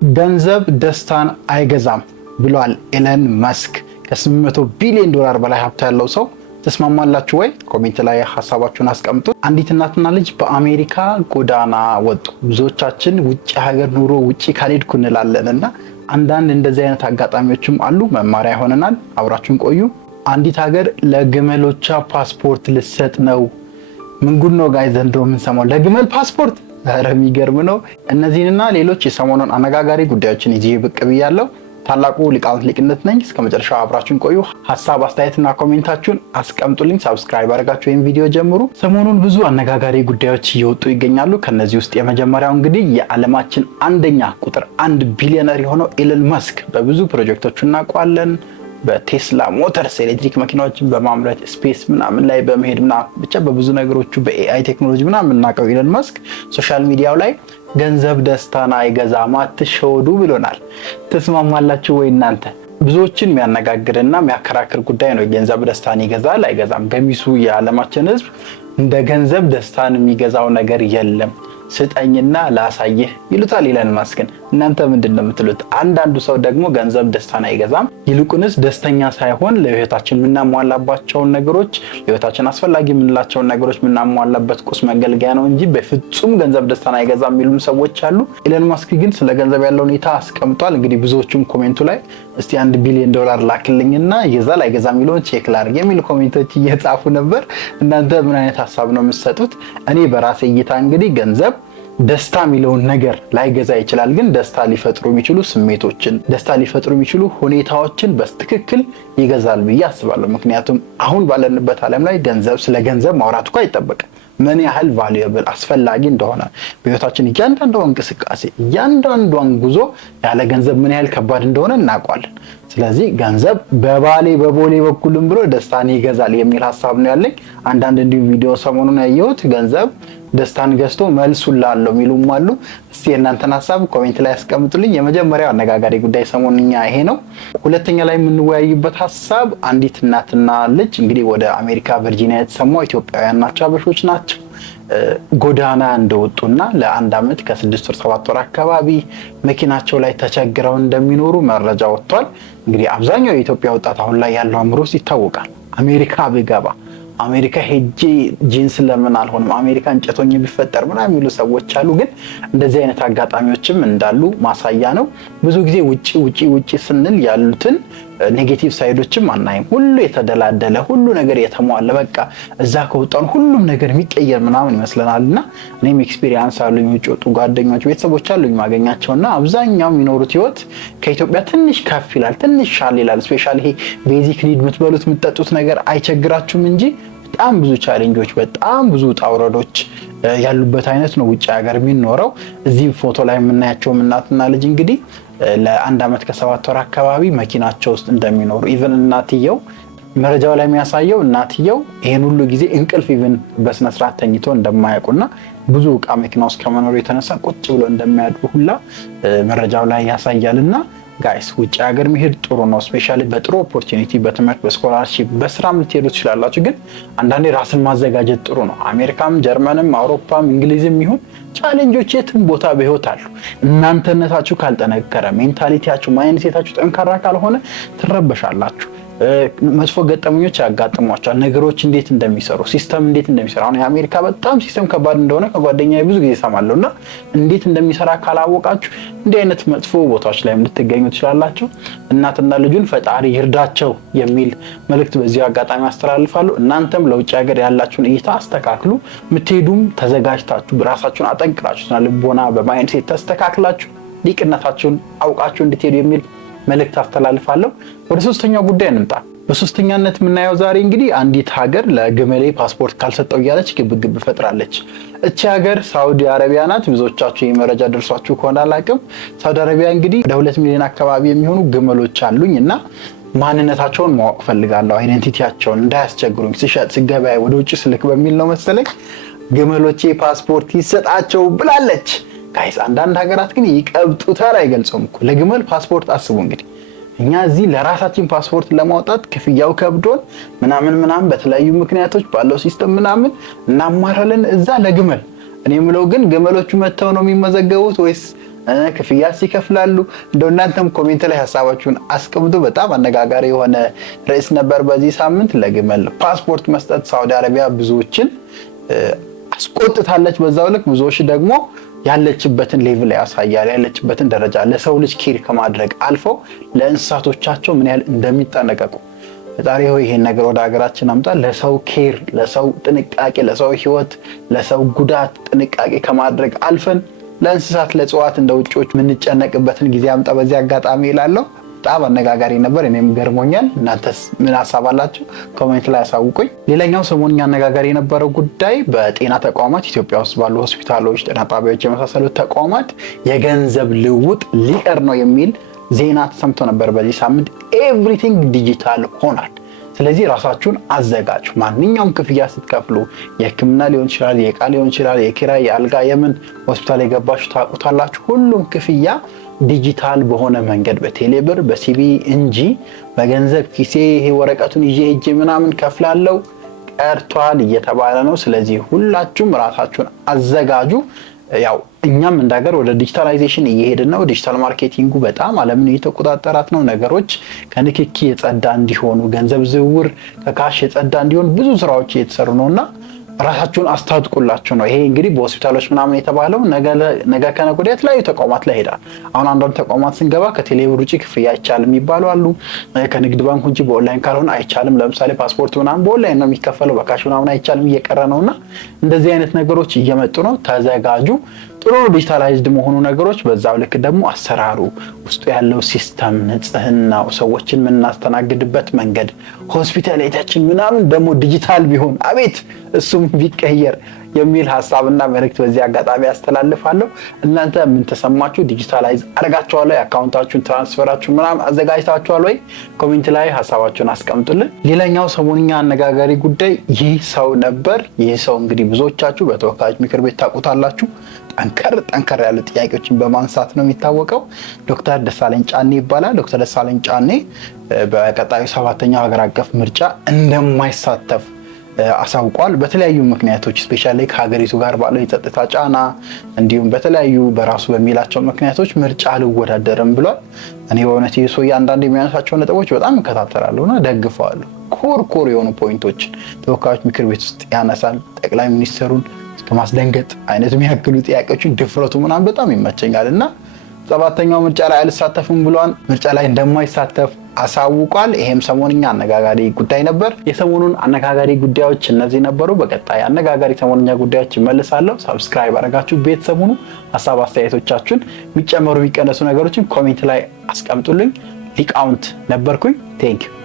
ገንዘብ ደስታን አይገዛም ብሏል ኤለን መስክ። ከ800 ቢሊዮን ዶላር በላይ ሀብት ያለው ሰው። ተስማማላችሁ ወይ? ኮሜንት ላይ ሐሳባችሁን አስቀምጡ። አንዲት እናትና ልጅ በአሜሪካ ጎዳና ወጡ። ብዙዎቻችን ውጪ ሀገር ኑሮ ውጪ ካልሄድኩ እንላለንና አንዳንድ እንደዚህ አይነት አጋጣሚዎችም አሉ። መማሪያ ይሆነናል። አብራችሁን ቆዩ። አንዲት ሀገር ለግመሎቿ ፓስፖርት ልትሰጥ ነው። ምን ጉድ ነው ጋይ ዘንድሮ የምንሰማው ለግመል ፓስፖርት? ኧረ የሚገርም ነው። እነዚህንና ሌሎች የሰሞኑን አነጋጋሪ ጉዳዮችን ይዤ ብቅ ብያለሁ። ታላቁ ሊቃውንት ሊቅነት ነኝ። እስከ መጨረሻው አብራችሁን ቆዩ። ሀሳብ አስተያየትና ኮሜንታችሁን አስቀምጡልኝ። ሰብስክራይብ አድርጋችሁ ይህን ቪዲዮ ጀምሩ። ሰሞኑን ብዙ አነጋጋሪ ጉዳዮች እየወጡ ይገኛሉ። ከነዚህ ውስጥ የመጀመሪያው እንግዲህ የዓለማችን አንደኛ ቁጥር 1 ቢሊዮነር የሆነው ኤለን መስክ በብዙ ፕሮጀክቶች እናውቀዋለን። በቴስላ ሞተርስ ኤሌክትሪክ መኪናዎችን በማምረት ስፔስ ምናምን ላይ በመሄድ ብቻ በብዙ ነገሮቹ በኤአይ ቴክኖሎጂ ምናምን እናውቀው ኤለን መስክ ሶሻል ሚዲያው ላይ ገንዘብ ደስታን አይገዛም አትሸወዱ ብሎናል። ተስማማላችሁ ወይ እናንተ? ብዙዎችን የሚያነጋግርና የሚያከራክር ጉዳይ ነው። ገንዘብ ደስታን ይገዛል አይገዛም? ገሚሱ የዓለማችን ሕዝብ እንደ ገንዘብ ደስታን የሚገዛው ነገር የለም ስጠኝና ላሳየህ ይሉታል ኤለን መስክን። እናንተ ምንድን ነው የምትሉት? አንዳንዱ ሰው ደግሞ ገንዘብ ደስታን አይገዛም፣ ይልቁንስ ደስተኛ ሳይሆን ለህይወታችን የምናሟላባቸውን ነገሮች ለህይወታችን አስፈላጊ የምንላቸውን ነገሮች የምናሟላበት ቁስ መገልገያ ነው እንጂ በፍጹም ገንዘብ ደስታን አይገዛም የሚሉም ሰዎች አሉ። ኤለን መስክ ግን ስለ ገንዘብ ያለው ሁኔታ አስቀምጧል። እንግዲህ ብዙዎቹም ኮሜንቱ ላይ እስቲ 1 ቢሊዮን ዶላር ላክልኝና ይገዛል አይገዛም የሚለውን ቼክ ላድርግ የሚሉ ኮሜንቶች እየጻፉ ነበር። እናንተ ምን አይነት ሀሳብ ነው የምትሰጡት? እኔ በራሴ እይታ እንግዲህ ገንዘብ ደስታ የሚለውን ነገር ላይገዛ ይችላል፣ ግን ደስታ ሊፈጥሩ የሚችሉ ስሜቶችን፣ ደስታ ሊፈጥሩ የሚችሉ ሁኔታዎችን በትክክል ይገዛል ብዬ አስባለሁ። ምክንያቱም አሁን ባለንበት ዓለም ላይ ስለ ገንዘብ ማውራት እኮ አይጠበቅም። ምን ያህል ቫልዩብል አስፈላጊ እንደሆነ በህይወታችን እያንዳንዷ እንቅስቃሴ እያንዳንዷን ጉዞ ያለ ገንዘብ ምን ያህል ከባድ እንደሆነ እናውቃለን። ስለዚህ ገንዘብ በቦሌ በኩልም ብሎ ደስታን ይገዛል የሚል ሀሳብ ነው ያለኝ። አንዳንድ እንዲሁ ቪዲዮ ሰሞኑን ያየሁት ገንዘብ ደስታን ገዝቶ መልሱን ላለው የሚሉም አሉ። እስቲ የእናንተን ሀሳብ ኮሜንት ላይ ያስቀምጡልኝ። የመጀመሪያው አነጋጋሪ ጉዳይ ሰሞኑኛ ይሄ ነው። ሁለተኛ ላይ የምንወያይበት ሀሳብ አንዲት እናትና ልጅ እንግዲህ ወደ አሜሪካ ቨርጂኒያ የተሰማው ኢትዮጵያውያን ናቸው፣ አበሾች ናቸው። ጎዳና እንደወጡና ለ1 ዓመት ከ6 ወር 7 ወር አካባቢ መኪናቸው ላይ ተቸግረው እንደሚኖሩ መረጃ ወጥቷል። እንግዲህ አብዛኛው የኢትዮጵያ ወጣት አሁን ላይ ያለው አምሮስ ይታወቃል። አሜሪካ ብገባ፣ አሜሪካ ሄጄ ጂንስ ለምን አልሆንም፣ አሜሪካ እንጨቶኝ ቢፈጠር ምናምን የሚሉ ሰዎች አሉ። ግን እንደዚህ አይነት አጋጣሚዎችም እንዳሉ ማሳያ ነው። ብዙ ጊዜ ውጪ ስንል ያሉትን ኔጌቲቭ ሳይዶችም አናይም። ሁሉ የተደላደለ ሁሉ ነገር የተሟላ በቃ እዛ ከወጣን ሁሉም ነገር የሚቀየር ምናምን ይመስለናልና እኔም ኤክስፒሪየንስ አሉኝ። ውጭ ወጡ ጓደኞች፣ ቤተሰቦች አሉኝ ማገኛቸውና አብዛኛው የሚኖሩት ህይወት ከኢትዮጵያ ትንሽ ከፍ ይላል፣ ትንሽ ሻል ይላል። ስፔሻሊ ይሄ ቤዚክ ኒድ የምትበሉት የምትጠጡት ነገር አይቸግራችሁም እንጂ በጣም ብዙ ቻሌንጆች በጣም ብዙ ጣውረዶች ያሉበት አይነት ነው ውጭ ሀገር የሚኖረው። እዚህ ፎቶ ላይ የምናያቸው እናትና ልጅ እንግዲህ ለ1 ዓመት ከ7 ወር አካባቢ መኪናቸው ውስጥ እንደሚኖሩ ኢቨን እናትየው መረጃው ላይ የሚያሳየው እናትየው ይሄን ሁሉ ጊዜ እንቅልፍ ኢቨን በስነ ስርዓት ተኝቶ እንደማያውቁና ብዙ ዕቃ መኪና ውስጥ ከመኖሩ የተነሳ ቁጭ ብሎ እንደሚያድሩ ሁላ መረጃው ላይ ያሳያልና ጋይስ ውጭ ሀገር መሄድ ጥሩ ነው። ስፔሻሊ በጥሩ ኦፖርቹኒቲ በትምህርት በስኮላርሺፕ በስራ ልትሄዱ ትችላላችሁ። ግን አንዳንዴ ራስን ማዘጋጀት ጥሩ ነው። አሜሪካም ጀርመንም አውሮፓም እንግሊዝም ይሁን ቻሌንጆች የትም ቦታ በህይወት አሉ። እናንተነታችሁ ካልጠነከረ፣ ሜንታሊቲያችሁ ማይንድሴታችሁ ጠንካራ ካልሆነ ትረበሻላችሁ። መጥፎ ገጠመኞች ያጋጥሟቸዋል። ነገሮች እንዴት እንደሚሰሩ ሲስተም እንዴት እንደሚሰራ አሁን የአሜሪካ በጣም ሲስተም ከባድ እንደሆነ ከጓደኛዬ ብዙ ጊዜ ሰማለሁና እንዴት እንደሚሰራ ካላወቃችሁ እንዲህ አይነት መጥፎ ቦታዎች ላይ እንድትገኙ ትችላላችሁ። እናትና ልጁን ፈጣሪ ይርዳቸው የሚል መልእክት በዚህ አጋጣሚ አስተላልፋለሁ። እናንተም ለውጭ ሀገር ያላችሁን እይታ አስተካክሉ። የምትሄዱም ተዘጋጅታችሁ ራሳችሁን አጠንክራችሁ ልቦና በማይንድሴት ተስተካክላችሁ ሊቅነታችሁን አውቃችሁ እንድትሄዱ የሚል መልእክት አስተላልፋለሁ። ወደ ሶስተኛው ጉዳይ እንምጣ። በሶስተኛነት የምናየው ዛሬ እንግዲህ አንዲት ሀገር ለግመሌ ፓስፖርት ካልሰጠው እያለች ግብግብ ፈጥራለች። እቺ ሀገር ሳውዲ አረቢያ ናት። ብዙዎቻችሁ ይህ መረጃ ደርሷችሁ ከሆነ አላውቅም። ሳውዲ አረቢያ እንግዲህ ወደ 2 ሚሊዮን አካባቢ የሚሆኑ ግመሎች አሉኝ እና ማንነታቸውን ማወቅ ፈልጋለሁ፣ አይደንቲቲያቸውን እንዳያስቸግሩኝ ሲሸጥ ሲገበያ ወደ ውጭ ስልክ በሚል ነው መሰለኝ ግመሎቼ ፓስፖርት ይሰጣቸው ብላለች። ጋይስ አንዳንድ ሀገራት ግን ይቀብጡታል፣ አይገልጹም እኮ ለግመል ፓስፖርት። አስቡ እንግዲህ እኛ እዚህ ለራሳችን ፓስፖርት ለማውጣት ክፍያው ከብዶን ምናምን በተለያዩ ምክንያቶች ባለው ሲስተም ምናምን እናማራለን። እዛ ለግመል እኔ የምለው ግን ግመሎቹ መተው ነው የሚመዘገቡት ወይስ ክፍያስ ይከፍላሉ? እንደው እናንተም ኮሜንት ላይ ሐሳባችሁን አስቀምጡ። በጣም አነጋጋሪ የሆነ ርዕስ ነበር በዚህ ሳምንት። ለግመል ፓስፖርት መስጠት ሳውዲ አረቢያ ብዙዎችን አስቆጥታለች። በዛው ልክ ብዙዎች ደግሞ ያለችበትን ሌቭል ያሳያል። ያለችበትን ደረጃ ለሰው ልጅ ኬር ከማድረግ አልፈው ለእንስሳቶቻቸው ምን ያህል እንደሚጠነቀቁ ፈጣሪ ሆይ ይሄን ነገር ወደ ሀገራችን አምጣ። ለሰው ኬር፣ ለሰው ጥንቃቄ፣ ለሰው ህይወት፣ ለሰው ጉዳት ጥንቃቄ ከማድረግ አልፈን ለእንስሳት ለእጽዋት እንደ ውጪዎች የምንጨነቅበትን ጊዜ አምጣ በዚህ አጋጣሚ ይላለሁ። በጣም አነጋጋሪ ነበር። እኔም ገርሞኛል። እናንተስ ምን ሐሳብ አላችሁ? ኮሜንት ላይ አሳውቁኝ። ሌላኛው ሰሞኑኛ አነጋጋሪ የነበረው ጉዳይ በጤና ተቋማት ኢትዮጵያ ውስጥ ባሉ ሆስፒታሎች፣ ጤና ጣቢያዎች የመሳሰሉት ተቋማት የገንዘብ ልውውጥ ሊቀር ነው የሚል ዜና ተሰምቶ ነበር በዚህ ሳምንት። ኤቭሪቲንግ ዲጂታል ሆኗል። ስለዚህ ራሳችሁን አዘጋጁ። ማንኛውም ክፍያ ስትከፍሉ የህክምና ሊሆን ይችላል፣ የዕቃ ሊሆን ይችላል፣ የኪራይ፣ የአልጋ፣ የምን ሆስፒታል የገባችሁ ታውቁታላችሁ። ሁሉም ክፍያ ዲጂታል በሆነ መንገድ በቴሌብር በሲቢ እንጂ በገንዘብ ኪሴ ይሄ ወረቀቱን ይዤ ሄጄ ምናምን ከፍላለው ቀርቷል እየተባለ ነው። ስለዚህ ሁላችሁም ራሳችሁን አዘጋጁ። ያው እኛም እንዳገር ወደ ዲጂታላይዜሽን እየሄድን ነው። ዲጂታል ማርኬቲንጉ በጣም ዓለምን እየተቆጣጠራት ነው። ነገሮች ከንክኪ የጸዳ እንዲሆኑ፣ ገንዘብ ዝውውር ከካሽ የጸዳ እንዲሆን ብዙ ስራዎች እየተሰሩ ነውና ራሳችሁን አስታጥቁላችሁ ነው። ይሄ እንግዲህ በሆስፒታሎች ምናምን የተባለው ነገ ከነገ ወዲያ የተለያዩ ተቋማት ላይ ሄዳል። አሁን አንዳንድ ተቋማት ስንገባ ከቴሌብር ውጪ ክፍያ አይቻልም የሚባሉ አሉ። ከንግድ ባንክ ውጪ በኦንላይን ካልሆነ አይቻልም። ለምሳሌ ፓስፖርት ምናምን በኦንላይን ነው የሚከፈለው፣ በካሽ ምናምን አይቻልም እየቀረ ነውና እንደዚህ አይነት ነገሮች እየመጡ ነው። ተዘጋጁ። ጥሩ ዲጂታላይዝድ መሆኑ ነገሮች፣ በዛው ልክ ደግሞ አሰራሩ ውስጡ ያለው ሲስተም፣ ንጽህናው፣ ሰዎችን የምናስተናግድበት መንገድ፣ ሆስፒታሊቲያችን ምናምን ደግሞ ዲጂታል ቢሆን አቤት እሱም ቢቀየር የሚል ሐሳብና መልእክት በዚህ አጋጣሚ ያስተላልፋለሁ። እናንተ ምን ተሰማችሁ? ዲጂታላይዝ አድርጋችኋል? አካውንታችሁን ትራንስፈራችሁን ምናምን አዘጋጅታችኋል ወይ? ኮሜንት ላይ ሐሳባችሁን አስቀምጡልን። ሌላኛው ሰሞኑኛ አነጋጋሪ ጉዳይ ይህ ሰው ነበር። ይህ ሰው እንግዲህ ብዙዎቻችሁ በተወካዮች ምክር ቤት ታውቁታላችሁ። ጠንከር ያሉ ጥያቄዎችን በማንሳት ነው የሚታወቀው። ዶክተር ደሳለኝ ጫኔ ይባላል። ዶክተር ደሳለኝ ጫኔ በቀጣዩ 7ኛው ሀገር አቀፍ ምርጫ እንደማይሳተፍ አሳውቋል። በተለያዩ ምክንያቶች ስፔሻሊ ከሀገሪቱ ጋር ባለው የጸጥታ ጫና እንዲሁም በተለያዩ በራሱ በሚላቸው ምክንያቶች ምርጫ አልወዳደርም ብሏል። እኔ በእውነት ሰው አንዳንድ የሚያነሳቸው ነጥቦች በጣም እከታተላለሁና ደግፈዋለሁ። ኮር የሆኑ ፖይንቶችን ተወካዮች ምክር ቤት ውስጥ ያነሳል። ጠቅላይ ሚኒስትሩን ከማስደንገጥ አይነት የሚያክሉ ጥያቄዎችን ድፍረቱ ምናምን በጣም ይመቸኛል እና 7ኛው ምርጫ ላይ አልሳተፍም ብሏል። ምርጫ ላይ እንደማይሳተፍ አሳውቋል። ይሄም ሰሞኑኛ አነጋጋሪ ጉዳይ ነበር። የሰሞኑን አነጋጋሪ ጉዳዮች እነዚህ ነበሩ። በቀጣይ አነጋጋሪ ሰሞኑኛ ጉዳዮች እመልሳለሁ። ሰብስክራይብ አድርጋችሁ ቤተሰብ ሁኑ። ሐሳብ አስተያየቶቻችሁን፣ የሚጨመሩ የሚቀነሱ ነገሮችን ኮሜንት ላይ አስቀምጡልኝ። ሊቃውንት ነበርኩኝ። ቴንክ ዩ